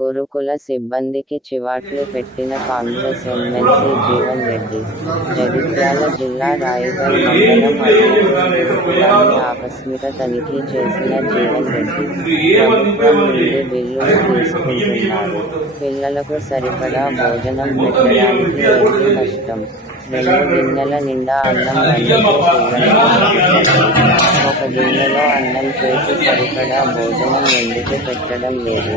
గురుకుల సిబ్బందికి చివాట్లు పెట్టిన కాంగ్రెస్ ఎమ్మెల్సీ జీవన్ రెడ్డి. జగిత్యాల జిల్లా రాయిగల్ మండలం అర్నూలు గురుకులాన్ని ఆకస్మిక తనిఖీ చేసిన జీవన్ రెడ్డి, ప్రభుత్వం నుండి బిల్లులు తీసుకుంటున్నారు. పిల్లలకు సరిపడా భోజనం పెట్టడానికి ఏంటి కష్టం? 2 గిన్నెల నిండా అన్నం వండితే పిల్లలకు ఒక గిన్నెలో అన్నం చేసి సరిపడా భోజనం ఎందుకు పెట్టడం లేదు?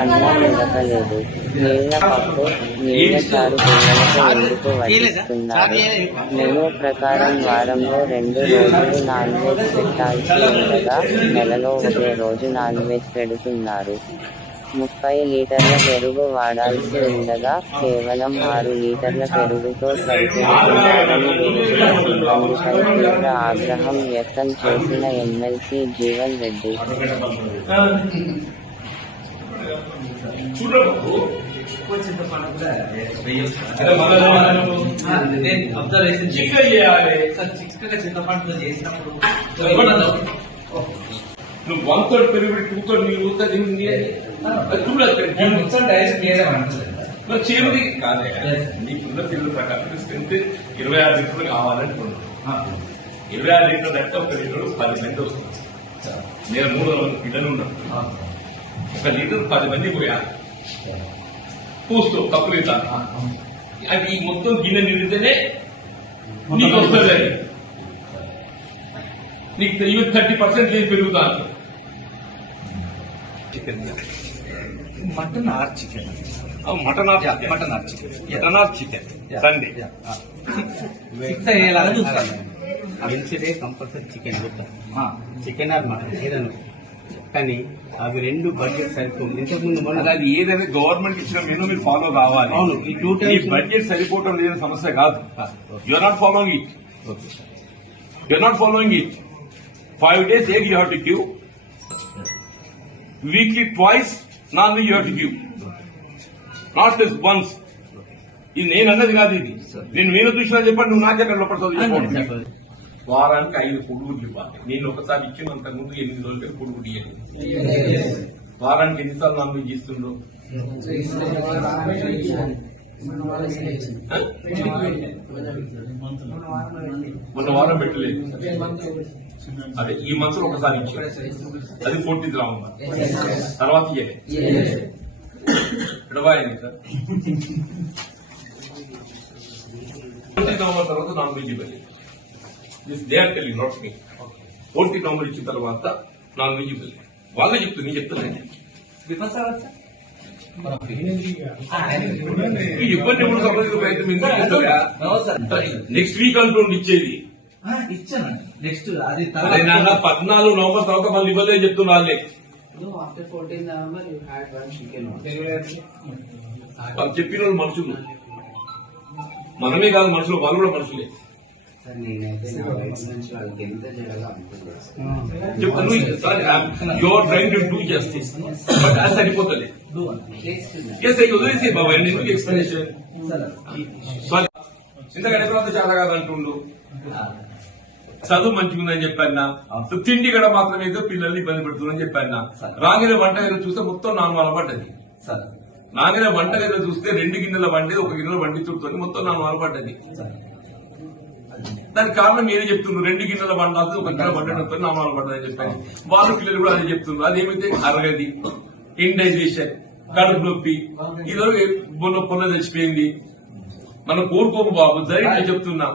అన్నం ఉడకలేదు. నీళ్ల పప్పు, నీళ్ల చారు పిల్లలకు ఎందుకు వడ్డిస్తున్నారు? మెనూ ప్రకారం వారంలో 2 రోజులు నాన్ వెజ్ పెట్టాల్సి ఉండగా నెలలో ఒకే రోజు నాన్ వెజ్ పెడుతున్నారు. 30 లీటర్ల పెరుగు వాడాల్సి ఉండగా కేవలం 6 లీటర్ల పెరుగుతో సరిపెడుతున్నారని గురుకుల సిబ్బందిపై తీవ్ర ఆగ్రహం వ్యక్తం చేసిన ఎమ్మెల్సీ జీవన్ రెడ్డి. నువ్వు 1/3 పెరుగు 2/3 నీళ్ళు చేరుది కాదే. నీకున్న పిల్లల ప్రకారం స్ట్రెంత్ 26 లీటర్లు కావాలనుకున్నాను. 26 లీటర్లు అంటే ఒక లీటర్ 10 మంది వస్తుంది. నేను 300 మంది పిల్లలు ఉన్నాను. 1 లీటర్ 10 మంది పోయాలి. పూస్తూ కప్పులు ఇస్తాను. అది ఈ మొత్తం గిన్నె నిండితేనే నీకు వస్తుంది. నీకు 30% లేదు పెరుగుతాను. Mutton or chicken mutton or chicken Sunday 6 అయ్యేలాగా చూస్తాను. Wednesday compulsory chicken chicken or mutton ఏదన్నా, కానీ అవి 2 బడ్జెట్ సరిపోతుంది. ఇంతకుముందు అది ఏదైనా గవర్నమెంట్ ఇచ్చిన మెనూ మీరు ఫాలో కావాలి. అవును, ఈ 2 టైమ్స్ బడ్జెట్ సరిపోవటం లేని సమస్య కాదు. You're not following it. You're not following it. 5 days egg you have to give. Weekly twice non-veg you have to give. Not just once. ఇది నేను అన్నది కాదు. ఇది నేను మీరు చూసినా చెప్పండి. నువ్వు నాకెక్కడ లోపడుతుంది. వారానికి 5 పొడుగులు ఇవ్వాలి. నేను ఒకసారి ఇచ్చినంత ముందు 8 రోజులకి పొడుగులు ఇవ్వాలి. వారానికి ఎన్నిసార్లు నాన్-వెజ్ ఇస్తుండో మొన్న వారం పెట్టలేదు. అదే ఈ మంత్లో ఒకసారి ఇచ్చారు. అది 14th రావుందా తర్వాత ఎడబాయింది సార్. 14th నవంబర్ తర్వాత నాన్ వెజ్ ఇవ్వాలి. They are telling, not me. 14th November ఇచ్చిన తర్వాత నాన్ వెజ్ ఇవ్వాలి. వాళ్ళే చెప్తుంది, నేను చెప్తున్నాను. ఇబ్బంది నెక్స్ట్ వీక్ అంటుండి ఇచ్చేది. ఇచ్చానండి. నెక్స్ట్ అది 14 నవంబర్ తర్వాత మళ్ళీ ఇవ్వలేదు చెప్తున్నా. వాళ్ళే చెప్పిన వాళ్ళు మనుషులు, మనమే కాదు మనుషులు, వాళ్ళు కూడా మనుషులే. Your trying to do justice, but అది సరిపోతుంది. వదిలేసే బాబా ఎందుకు ఎక్స్ప్లెనేషన్. ఇంతకంటే తర్వాత చాలా కాదు అంటుండు. చదువు మంచిగుందని చెప్పాను. తిండి కూడా మాత్రమే ఏదో పిల్లల్ని ఇబ్బంది పెడుతుందని చెప్పాను. రాగిన వంటగదిలో చూస్తే మొత్తం 4 వారాలు పడ్డది. రాగిన వంటగదిలో చూస్తే 2 గిన్నెల వండేది 1 గిన్నెల వండి చుడుతుంది, మొత్తం 4 వారాలు పడ్డది. దానికి కారణం ఏది చెప్తున్నారు? 2 గిన్నెల వండాల్సి 1 గిన్నెల వండడంతో 4 వారాలు పడ్డదని చెప్పాను. వాళ్ళ పిల్లలు కూడా అదే చెప్తున్నారు. అదేమైతే అరగది, ఇండైజేషన్, కడుపు నొప్పి, ఇదివరకు పొన్న తెచ్చిపోయింది. మనం కోరుకోము బాబు, జరిగి చెప్తున్నా.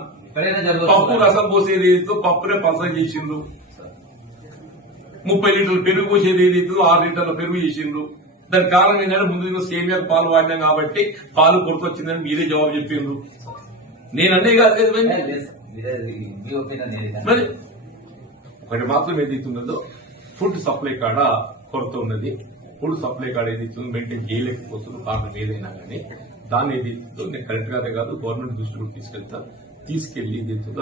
పప్పు రసం పోసేది ఏదైతే పప్పునే పలస చేసిండ్రు. 30 లీటర్లు పెరుగు పోసేది ఏదైతే 6 లీటర్ల పెరుగు చేసిండ్రు. దానికి కారణం ఏంటంటే ముందు సేమియా పాలు వాడినాం కాబట్టి పాలు కొరత వచ్చిందని మీరే జవాబు చెప్పిండ్రు. నేను అనే కాదు మరి. ఒకటి మాత్రం ఏదైతున్నదో ఫుడ్ సప్లై కాడ కొరత ఉన్నది. ఫుడ్ సప్లై కాడ ఏదైతుందో మెయింటైన్ చేయలేకపోతుంది. కారణం ఏదైనా కానీ దాన్ని ఏదైతుందో నేను కరెక్ట్ గానే కాదు గవర్నమెంట్ దృష్టికి తీసుకెళ్తా. తీసుకెళ్లి ఏదైతుందో